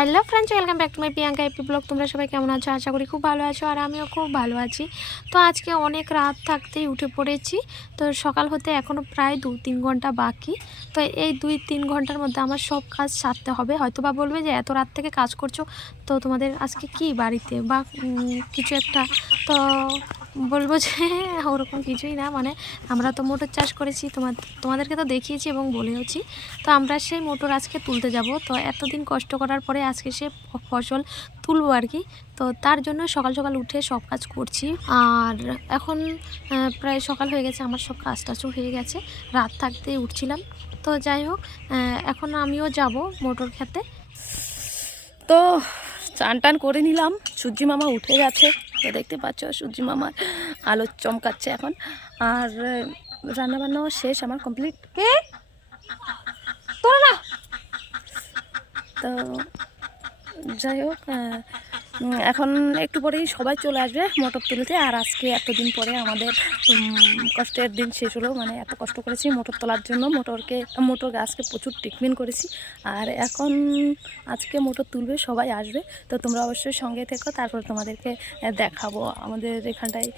Hello friends, welcome back to my Priyanka AP blog. তোমরা সবাই কেমন আছো? আশা করি খুব ভালো আছো, আর আমিও খুব ভালো আছি। তো আজকে অনেক রাত থাকতেই উঠে পড়েছি। তো সকাল হতে এখনও প্রায় 2-3 ঘন্টা বাকি। তো এই 2-3 ঘন্টার মধ্যে আমার সব কাজ সারতে হবে। হয়তো বা বলবে যে এত রাত থেকে কাজ করছো, তো তোমাদের আজকে কি বাড়িতে বা কিছু একটা। তো বলবো যে ওরকম কিছুই না, মানে আমরা তো মোটর চাষ করেছি, তোমাদেরকে তো দেখিয়েছি এবং বলেওছি। তো আমরা সেই মোটর আজকে তুলতে যাব। তো এতদিন কষ্ট করার পরে আজকে সে ফসল তুলবো আর কি। তো তার জন্য সকাল সকাল উঠে সব কাজ করছি। আর এখন প্রায় সকাল হয়ে গেছে, আমার সব কাজ টাজও হয়ে গেছে, রাত থাকতেই উঠছিলাম। তো যাই হোক, এখন আমিও যাব মোটর খেতে। তো চান টান করে নিলাম, সূর্যি মামা উঠে গেছে। তো দেখতে পাচ্ছ সূর্যি মামার আলো চমকাচ্ছে এখন। আর রান্নাবান্নাও শেষ, আমার কমপ্লিট। না তো যাই হোক, এখন একটু পরেই সবাই চলে আসবে মোটর তুলতে। আর আজকে এতদিন পরে আমাদের কষ্টের দিন শেষ হলো, মানে এত কষ্ট করেছি মোটর তোলার জন্য। মোটর গাছকে প্রচুর ট্রিটমেন্ট করেছি। আর এখন আজকে মোটর তুলবে, সবাই আসবে। তো তোমরা অবশ্যই সঙ্গে থেকো, তারপর তোমাদেরকে দেখাবো আমাদের এখানটায়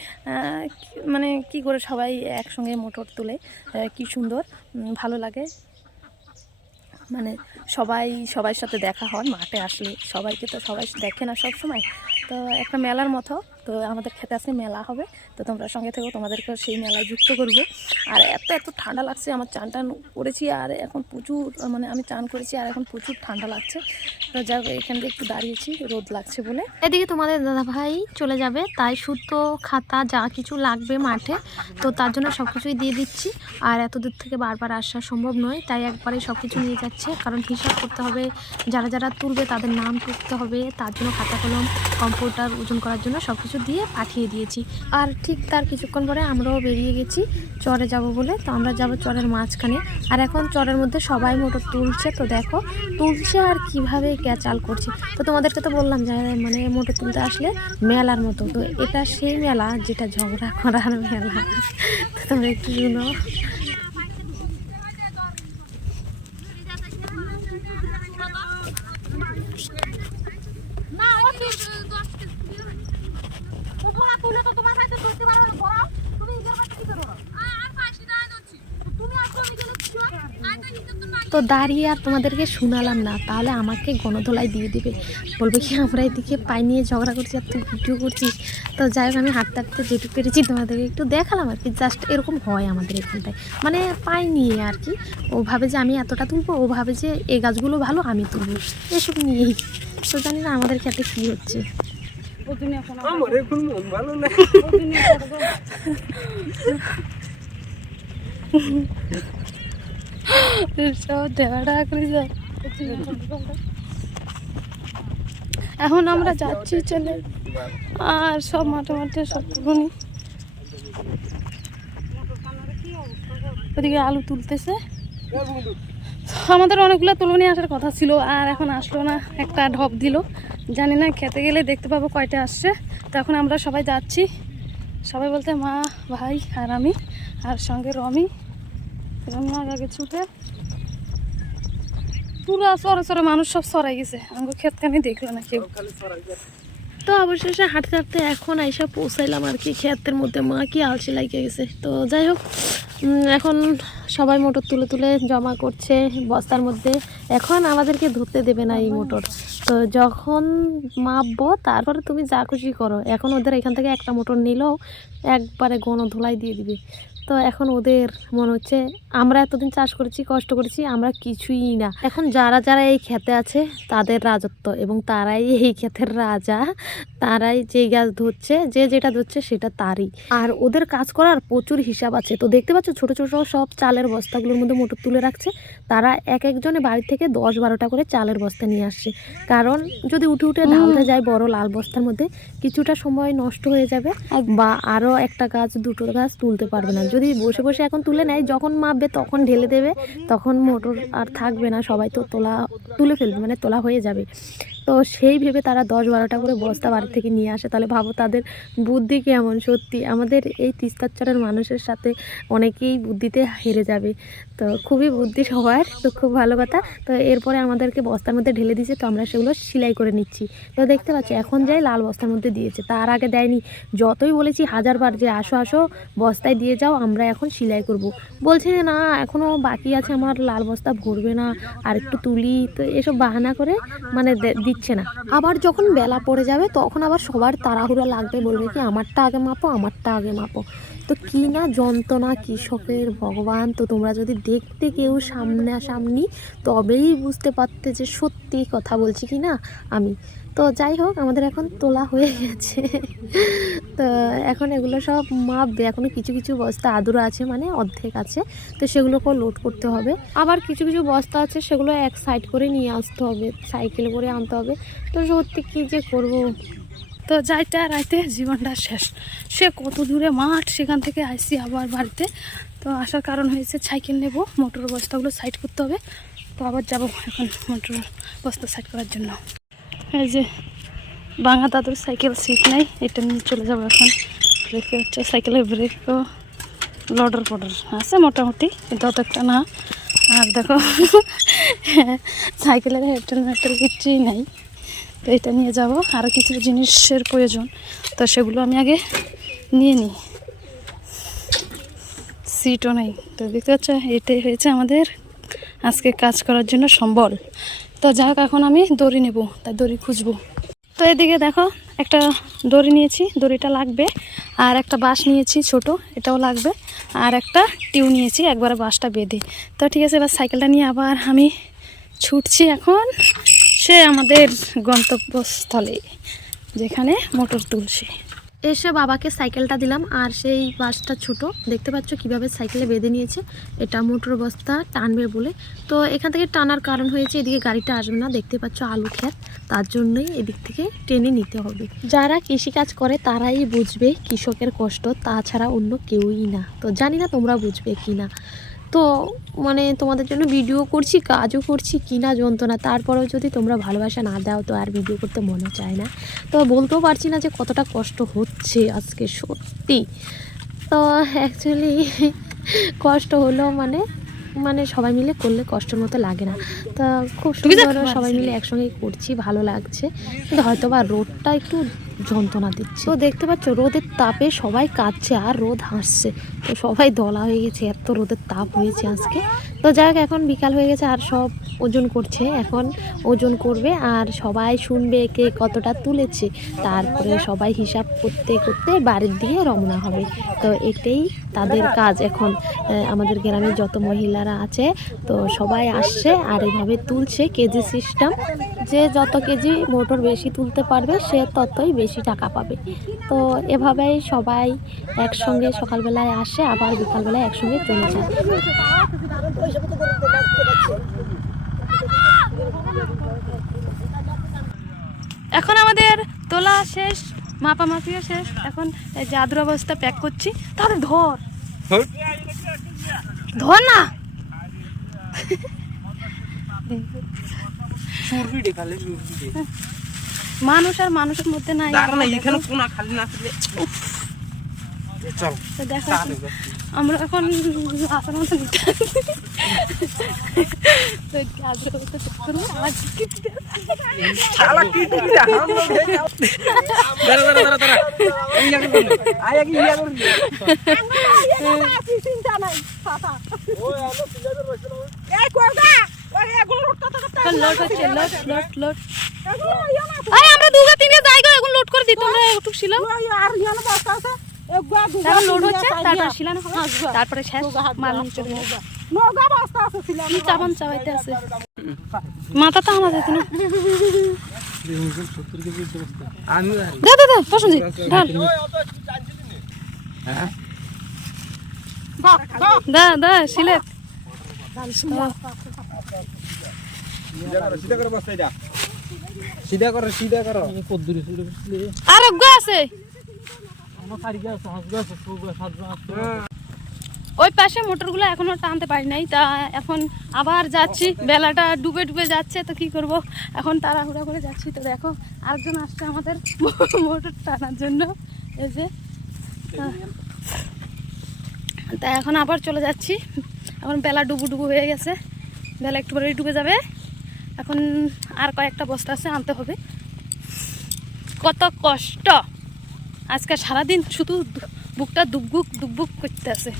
মানে কি করে সবাই একসঙ্গে মোটর তুলে, কি সুন্দর ভালো লাগে। মানে সবার সাথে দেখা হয় মাঠে আসলে, সবাইকে তো সবাই দেখে না সব সময়। তো একটা মেলার মতো, তো আমাদের খেতে আজকে মেলা হবে। তো তোমরা সঙ্গে থেকো, তোমাদেরকে সেই মেলায় যুক্ত করব। আর এত ঠান্ডা লাগছে, আমার চান টান করেছি আর এখন প্রচুর, মানে আমি চান করেছি আর এখন প্রচুর ঠান্ডা লাগছে। তো যাই হোক, এখানে একটু দাঁড়িয়েছি, রোদ লাগছে বলে। এদিকে তোমাদের দাদাভাই চলে যাবে, তাই সুতো খাতা যা কিছু লাগবে মাঠে, তো তার জন্য সব কিছুই দিয়ে দিচ্ছি। আর এত দূর থেকে বারবার আসা সম্ভব নয়, তাই একবারে সব কিছু নিয়ে যাচ্ছে, কারণ হিসাব করতে হবে, যারা যারা তুলবে তাদের নাম তুলতে হবে। তার জন্য খাতা কলম, কম্পিউটার ওজন করার জন্য সব কিছু দিয়ে পাঠিয়ে দিয়েছি। আর ঠিক তার কিছুক্ষণ পরে আমরাও বেরিয়ে গেছি চরে যাব বলে। তো আমরা যাব চরের মাঝখানে। আর এখন চরের মধ্যে সবাই মোটর তুলছে। তো দেখো তুলছে আর কিভাবে ক্যাচাল করছে। তো তোমাদেরকে তো বললাম যে মানে মোটর তুলতে আসলে মেলার মতো। তো এটা সেই মেলা যেটা ঝগড়া করার মেলা। তো তোমরা একটু শুনো। তো দাঁড়িয়ে আর তোমাদেরকে শোনালাম না, তাহলে আমাকে গণধোলাই দিয়ে দিবে, বলবে কি আমরা এদিকে পাই নিয়ে ঝগড়া করছি আর তুই ভিডিও করছিস। তো যাই হোক, আমি হাঁটতে হাঁটতে যেটুকু পেরেছি তোমাদেরকে একটু দেখালাম আর কি। জাস্ট এরকম হয় আমাদের এখানটায়, মানে পাই নিয়ে আর কি। ও ভাবে যে আমি এতটা তুলবো, ও ভাবে যে এই গাছগুলো ভালো আমি তুলবো, এসব নিয়েই। তো জানি না আমাদের ক্ষেত্রে কী হচ্ছে। এখন আমরা যাচ্ছি চলে, আর সব মাঠে মাঠে সব তুলুনি। ওদিকে আলু তুলতেছে। আমাদের অনেকগুলো তুলুনি আসার কথা ছিল, আর এখন আসলো না, একটা ঢপ দিল। জানি না, খেতে গেলে দেখতে পাবো কয়টা আসছে। তো এখন আমরা সবাই যাচ্ছি, সবাই বলতে মা, ভাই আর আমি, আর সঙ্গে রমি আগে ছুটে। পুরো সরে সরে মানুষ সব সরাই গেছে, আমাকে ক্ষেতখানি দেখলো না কেউ। তো অবশেষে হাঁটতে হাঁটতে এখন আইসা পৌঁছাইলাম আর কি ক্ষেতের মধ্যে। মা কি আলসি লাগিয়ে গেছে। তো যাই হোক, এখন সবাই মোটর তুলে তুলে জমা করছে বস্তার মধ্যে। এখন আমাদেরকে ধরতে দেবে না এই মোটর। তো যখন মাপবো তারপরে তুমি যা খুশি করো। এখন ওদের এখান থেকে একটা মোটর নিলেও একবারে গণধোলাই দিয়ে দিবে। তো এখন ওদের মনে হচ্ছে আমরা এতদিন চাষ করেছি, কষ্ট করেছি, আমরা কিছুই না। এখন যারা যারা এই ক্ষেতে আছে তাদের রাজত্ব, এবং তারাই এই ক্ষেতের রাজা। তারাই যেই গাছ ধরছে, যে যেটা ধরছে সেটা তারই। আর ওদের কাজ করার প্রচুর হিসাব আছে। তো দেখতে পাচ্ছ ছোট ছোট সব চালের বস্তাগুলোর মধ্যে মোটর তুলে রাখছে। তারা এক একজনে বাড়ি থেকে 10-12টা করে চালের বস্তা নিয়ে আসছে, কারণ যদি উঠে উঠে ঢালতে যায় বড় লাল বস্তার মধ্যে কিছুটা সময় নষ্ট হয়ে যাবে, বা আরও একটা গাছ দুটো গাছ তুলতে পারবে না। যদি বসে বসে এখন তুলে নেয়, যখন মাপবে তখন ঢেলে দেবে, তখন মোটর আর থাকবে না, সবাই তো তুলে ফেলবে, মানে তোলা হয়ে যাবে। তো সেই ভেবে তারা 10-12টা করে বস্তা বাড়ি থেকে নিয়ে আসে। তাহলে ভাবো তাদের বুদ্ধি কেমন। সত্যি আমাদের এই তিস্তারচরের মানুষের সাথে অনেকেই বুদ্ধিতে হেরে যাবে। তো খুবই বুদ্ধি সবার, তো খুব ভালো কথা। তো এরপরে আমাদেরকে বস্তার মধ্যে ঢেলে দিয়েছে, তো আমরা সেগুলো সেলাই করে নিচ্ছি। তো দেখতে পাচ্ছি এখন যাই লাল বস্তার মধ্যে দিয়েছে, তার আগে দেয়নি। যতই বলেছি হাজারবার যে আসো আসো বস্তায় দিয়ে যাও, আমরা এখন সেলাই করব। বলছে যে না এখনও বাকি আছে, আমার লাল বস্তা ভরবে না, আর একটু তুলি। তো এসব বাহানা করে মানে দিচ্ছে না। আবার যখন বেলা পড়ে যাবে তখন আবার সবার তাড়াহুড়া লাগবে, বলবে কি আমারটা আগে মাপো, আমারটা আগে মাপো। তো কি না যন্ত্রণা কৃষকের, ভগবান। তো তোমরা যদি দেখতে কেউ সামনাসামনি তবেই বুঝতে পারতে যে সত্যি কথা বলছি কি না আমি। তো যাই হোক আমাদের এখন তোলা হয়ে গেছে। তো এখন এগুলো সব মাপবে। এখনও কিছু কিছু বস্তা আদুরা আছে, মানে অর্ধেক আছে, তো সেগুলোকেও লোড করতে হবে। আবার কিছু কিছু বস্তা আছে সেগুলো এক সাইড করে নিয়ে আসতে হবে, সাইকেল করে আনতে হবে। তো সত্যি কী যে করব। তো যাইতে রাইতে জীবনটা শেষ। সে কত দূরে মাঠ, সেখান থেকে আসছি আবার বাড়িতে। তো আসার কারণ হয়েছে সাইকেল নেব, মোটর বস্তাগুলো সাইড করতে হবে। তো আবার যাব এখন মোটর বস্তা সাইড করার জন্য। এই যে বাঙা দাদুর সাইকেল সিট নেই, এটা নিয়ে চলে যাবো এখন। দেখতে হচ্ছে সাইকেলের ব্রেকও লডার পডার আছে মোটামুটি, কিন্তু অত একটা না। আর দেখো সাইকেলের হেডটেল কিছুই নাই। তো এটা নিয়ে যাব, আরও কিছু জিনিসের প্রয়োজন, তো সেগুলো আমি আগে নিয়ে নিই। সিটও নেই। তো দেখতে পাচ্ছ এটাই হয়েছে আমাদের আজকে কাজ করার জন্য সম্বল। তো যাই হোক এখন আমি দড়ি নেব, তাই দড়ি খুঁজবো। তো এদিকে দেখো একটা দড়ি নিয়েছি, দড়িটা লাগবে। আর একটা বাঁশ নিয়েছি ছোট, এটাও লাগবে। আর একটা টিউ নিয়েছি একবারে বাঁশটা বেঁধে। তো ঠিক আছে, এবার সাইকেলটা নিয়ে আবার আমি ছুটছি এখন সে আমাদের গন্তব্যস্থলে, যেখানে মোটর তুলছি। এসে বাবাকে সাইকেলটা দিলাম, আর সেই বাসটা ছোট, দেখতে পাচ্ছ কিভাবে সাইকেলে বেঁধে নিয়েছে। এটা মোটর বস্তা টানবে বলে। তো এখান থেকে টানার কারণ হয়েছে এদিকে গাড়িটা আসবে না, দেখতে পাচ্ছ আলু ক্ষেত, তার জন্যই এদিক থেকে টেনে নিতে হবে। যারা কৃষিকাজ করে তারাই বুঝবে কৃষকের কষ্ট, তাছাড়া অন্য কেউই না। তো জানি না তোমরা বুঝবে কি না। তো মানে তোমাদের জন্য ভিডিও করছি, কাজও করছি, কিনা যন্ত্রণা, তারপরেও যদি তোমরা ভালোবাসা না দাও তো আর ভিডিও করতে মনে চায় না। তো বলতেও পারছি না যে কতটা কষ্ট হচ্ছে আজকে সত্যি। তো অ্যাকচুয়ালি কষ্ট হলো মানে সবাই মিলে করলে কষ্টের মতো লাগে না। তা খুব সুন্দর সবাই মিলে একসঙ্গে করছি, ভালো লাগছে। কিন্তু হয়তো বা রোদটা একটু যন্ত্রণা দিচ্ছে। তো দেখতে পাচ্ছ রোদের তাপে সবাই কাঁদছে আর রোদ হাসছে। তো সবাই দলা হয়ে গেছে, এত রোদের তাপ হয়েছে আজকে। তো যাই হোক এখন বিকাল হয়ে গেছে, আর সব ওজন করছে, এখন ওজন করবে আর সবাই শুনবে কে কতটা তুলেছে। তারপরে সবাই হিসাব করতে করতে বাড়ির দিকে রওনা হবে। তো এটাই তাদের কাজ এখন। আমাদের গ্রামের যত মহিলারা আছে তো সবাই আসছে আর এভাবে তুলছে কেজি সিস্টেম, যে যত কেজি মোটর বেশি তুলতে পারবে সে ততই বেশি টাকা পাবে। তো এভাবেই সবাই একসঙ্গে সকালবেলায় আসে, আবার বিকালবেলায় একসঙ্গে চলে যায়। এখন আমাদের তোলা শেষ, মাপামাপিও শেষ। এখন এই যে আদুরা বস্তা প্যাক করছি। তাহলে ধর ধর না, মানুষ আর মানুষের মধ্যে নাই। তো দেখো আমরা এখন আসার মতো আমরা দুগা তিনটা জায়গা এখন লোড করে দিতাম, একটু ছিল লোড হচ্ছে, তারপরে শিলানো হবে, তারপরে শেষ মাল নিয়ে চলে যাবে। চাপান চাপাইতে আছে, মাথা তো আমার যেত না। দে দে দে পছন্দ দা দা সিলেট আর আছে। ওই পাশে মোটরগুলো এখনও টানতে পারি নাই, তা এখন আবার যাচ্ছি, বেলাটা ডুবে ডুবে যাচ্ছে, তো কি করব এখন তাড়াহুড়া করে যাচ্ছি। তো দেখো আরেকজন আসছে আমাদের মোটর টানার জন্য, এই যে। তা এখন আবার চলে যাচ্ছি, এখন বেলা ডুবু ডুবু হয়ে গেছে, বেলা একটু পরেই ডুবে যাবে। এখন আর কয়েকটা বস্তা আছে, আনতে হবে। কত কষ্ট আজকে সারাদিন, শুধু বুকটা দুবুক দুবুক করতে আছে।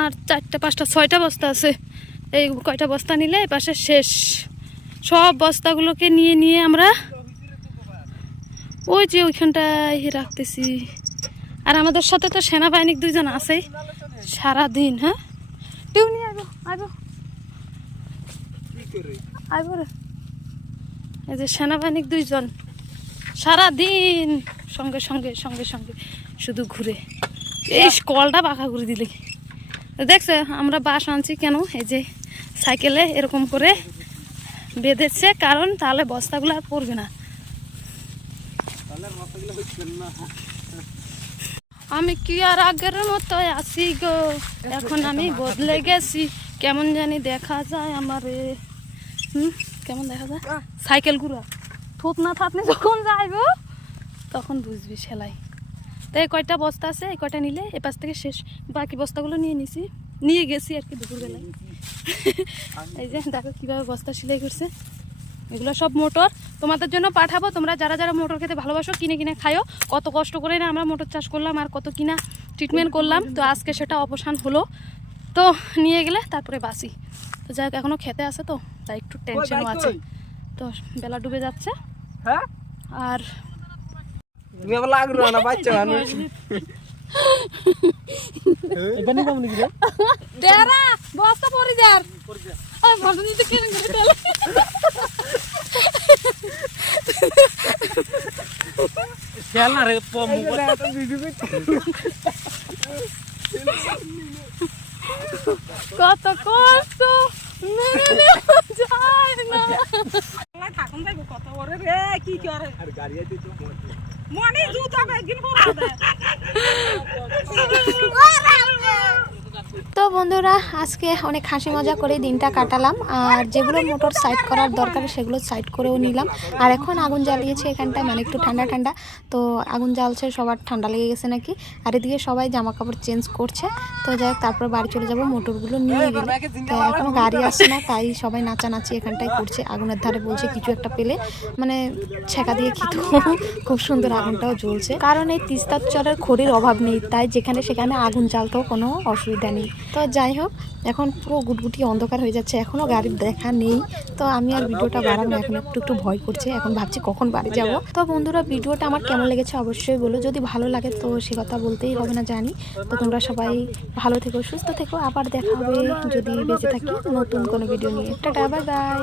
আর 4টা 5টা 6টা বস্তা আছে, এই কয়টা বস্তা নিলে এই পাশে শেষ। সব বস্তাগুলোকে নিয়ে নিয়ে আমরা ওই যে ওইখানটায় রাখতেছি। আর আমাদের সাথে তো সেনাবাহিনীর 2 জন আছেই সারাদিন। হ্যাঁ তুই নিয়ে আইব আইব আইব রে, এই যে সেনাবাহিনীর 2 জন সারাদিন সঙ্গে সঙ্গে সঙ্গে সঙ্গে শুধু ঘুরে, এই কলটা বাঁকা করে দিলে। দেখছো আমরা বাঁশ আনছি কেন, এই যে সাইকেলে এরকম করে বেঁধেছে, কারণ তাহলে বস্তাগুলো আর পড়বে না। আমি কি আর আগের মতো আছি গো, এখন আমি বদলে গেছি, কেমন জানি দেখা যায় আমারে। কেমন দেখা যায় সাইকেল ঘুরা, থুত না থাকলে যখন যাইব তখন বুঝবি সেলাই। তো এই কয়টা বস্তা আছে, এই কয়টা নিলে এ পাশ থেকে শেষ, বাকি বস্তাগুলো নিয়ে গেছি আর কি দুপুরবেলায়। এই যে দেখো কীভাবে বস্তা সেলাই করছে, এগুলো সব মোটর তোমাদের জন্য পাঠাবো। তোমরা যারা যারা মোটর খেতে ভালোবাসো কিনে কিনে খায়ো। কত কষ্ট করে না আমরা মোটর চাষ করলাম, আর কত কিনা ট্রিটমেন্ট করলাম, তো আজকে সেটা অবসান হলো। তো নিয়ে গেলে তারপরে বাসি। তো যাই হোক এখনও খেতে আছে, তো তাই একটু টেনশনও আছে। তো বেলা ডুবে যাচ্ছে, আর তুমি আবার লাগলো না বাচ্চা মানুষ এখানে কেমন কি রে তেরা বস্তা পরি যার আর ভালো নিতে কেন করে তেল খেল না রে কত কষ্ট মেনে যায় না থাকুন যাইব কত ওরে রে কি করে আর গাড়ি আইতে তো মনে জুতা বেগিন পড়া দে তো বন্ধুরা আজকে অনেক হাসি মজা করে দিনটা কাটালাম, আর যেগুলো মোটর সাইড করার দরকার সেগুলো সাইড করেও নিলাম। আর এখন আগুন জ্বালিয়েছে এখানটায়, মানে একটু ঠান্ডা ঠান্ডা, তো আগুন জ্বালছে, সবার ঠান্ডা লেগে গেছে নাকি। আর এদিকে সবাই জামা কাপড় চেঞ্জ করছে। তো যাই হোক তারপর বাড়ি চলে যাবো মোটরগুলো নিয়ে গেলে। তো এখনও গাড়ি আসছে না, তাই সবাই নাচানাচি এখানটায় করছে। আগুনের ধারে বলছে কিছু একটা পেলে মানে ছেঁকা দিয়ে খেতে, খুব সুন্দর আগুনটাও জ্বলছে। কারণ এই তিস্তার চরের খড়ির অভাব নেই, তাই যেখানে সেখানে আগুন জ্বালতেও কোনো অসুবিধা নেই। তো যাই হোক এখন পুরো গুটগুটি অন্ধকার হয়ে যাচ্ছে, এখনও গাড়ির দেখা নেই। তো আমি আর ভিডিওটা বাড়াবো না, এখন একটু ভয় করছে, এখন ভাবছি কখন বাড়ি যাব। তো বন্ধুরা ভিডিওটা আমার কেমন লেগেছে অবশ্যই বলো, যদি ভালো লাগে তো সে কথা বলতেই হবে না জানি। তো তোমরা সবাই ভালো থেকো, সুস্থ থেকো, আবার দেখা হবে যদি বেঁচে থাকি নতুন কোনো ভিডিও নিয়ে। Tata bye bye.